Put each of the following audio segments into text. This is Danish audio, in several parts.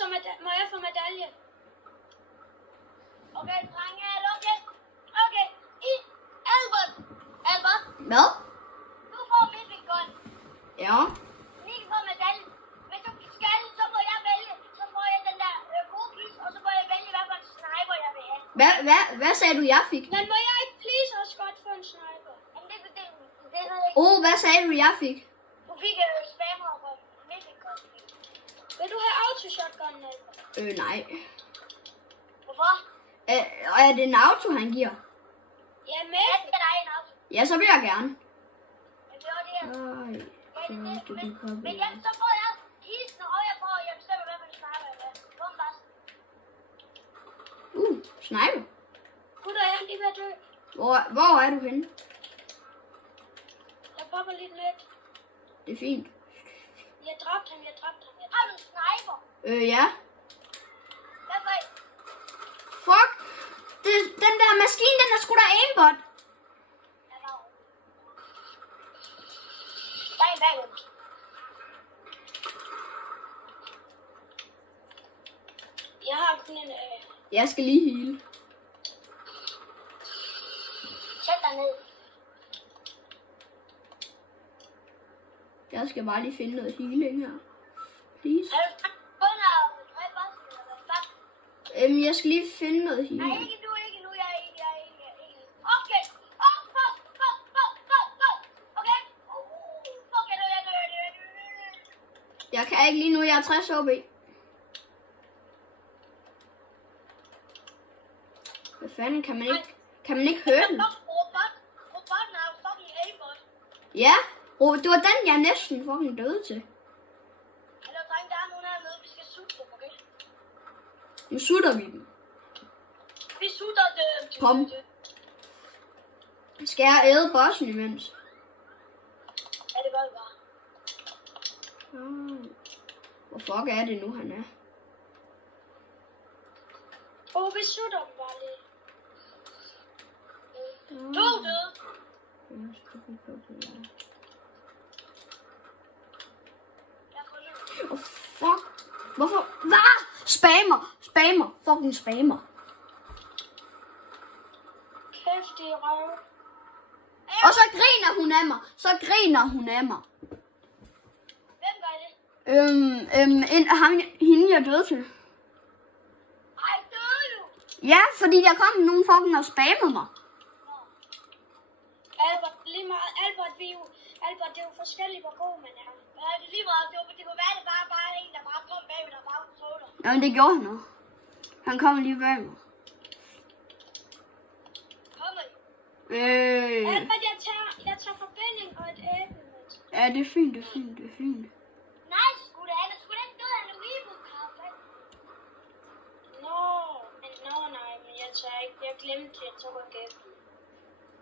så må jeg få medalje? Okay, drenge, er det okay? Okay, Albert. Hvad? Du får Mythic Gun. Ja. Nikke får medalje. Hvis du skal, så må jeg vælge. Så får jeg den der gode quiz, og så må jeg vælge, hvad for en sniper jeg vil have. Hvad sagde du, jeg fik? Men må jeg ikke please også godt få en sniper? Jamen det ved jeg ikke. Hvad sagde du, jeg fik? Du fik spammer og Mythic Gun. Vil du have autoshotgun, Albert? Nej. Hvorfor? Er det en auto, han giver? Ja, med. Jeg skal dig en auto. Ja, så vil jeg gerne. Men det var det her. Men jamen, så får jeg kisten, og jeg får, jeg bestemmer, hvad man snakker med. Kom bare. Sniper. Gutter, jeg er lige ved at dø. Hvor er du henne? Jeg popper lidt lidt. Det er fint. Jeg dræbte ham. Har du en sniper? Ja. Hvad for en? Fuck. Den der maskine, den er sgu da aimbot. Der er en bagud. Jeg har kun en... Jeg skal lige heale. Sæt dig ned. Jeg skal bare lige finde noget healing her. Please. Er du kun at dræbe os, eller hvad? Jeg skal lige finde noget healing. Nej, ikke nu. Jeg er ikke. Okay. Fuck. Okay. Okay, nu er jeg død. Jeg kan ikke lige nu, jeg er 60 HP. Hvad fanden, kan man ikke høre den? Robotten er jo fucking aimbot. Ja, det var den, jeg næsten fucking døde til. Eller dreng, der er nogen her med, vi skal sutte dem, okay? Nu sutter vi dem. Vi sutter dem. Kom. Skal jeg æde bossen imens? Ja, det gør det bare. Hvor fuck er det nu, han er? Vi sutter dem bare lige. Du er død. Fuck. Hvorfor? Hvad? Spammer. Fucking spammer. Kæft, det er røv. Og så griner hun af mig. Hvem gør det? Hende jeg døde til. Ej, døde du? Ja, fordi der kom nogen fucking og spammede mig. Albert, lige meget. Albert, det er jo forskelligt, hvor god man er. Ja, det er lige meget. Det kunne være, det bare en, der bare kom bagved, der bare så dig. Jamen, det gjorde han også. Han kom lige bag mig. Kommer I? Albert, jeg tager forbinding og et æble med. Ja, det er fint. Nej, skulle det ikke døde af en reboot-kaffe? Nej, men jeg tager ikke. Jeg glemte det, jeg tog igen.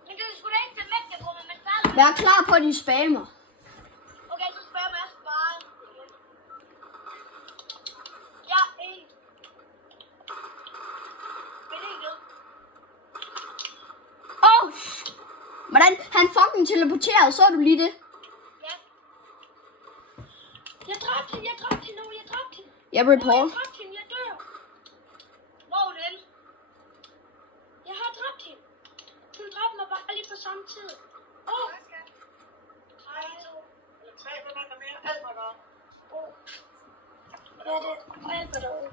Men du skulle da ikke tage med det på mig, men far... Vær klar på, at de spammer. Okay, så spørger jeg bare. Ja, en. Men det er ikke noget. Hvordan? Han fucking teleporterede, så du lige det? Ja. Jeg dræbte hende. Jeg report. Jeg dør. Hvor er den? Jeg har dræbt hende. Hun dræbte mig bare lige på samme tid. Tre, hvem er der mere? Albert og... Ja, det er Albert og...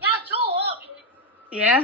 Jeg har 2 år, okay? Ja.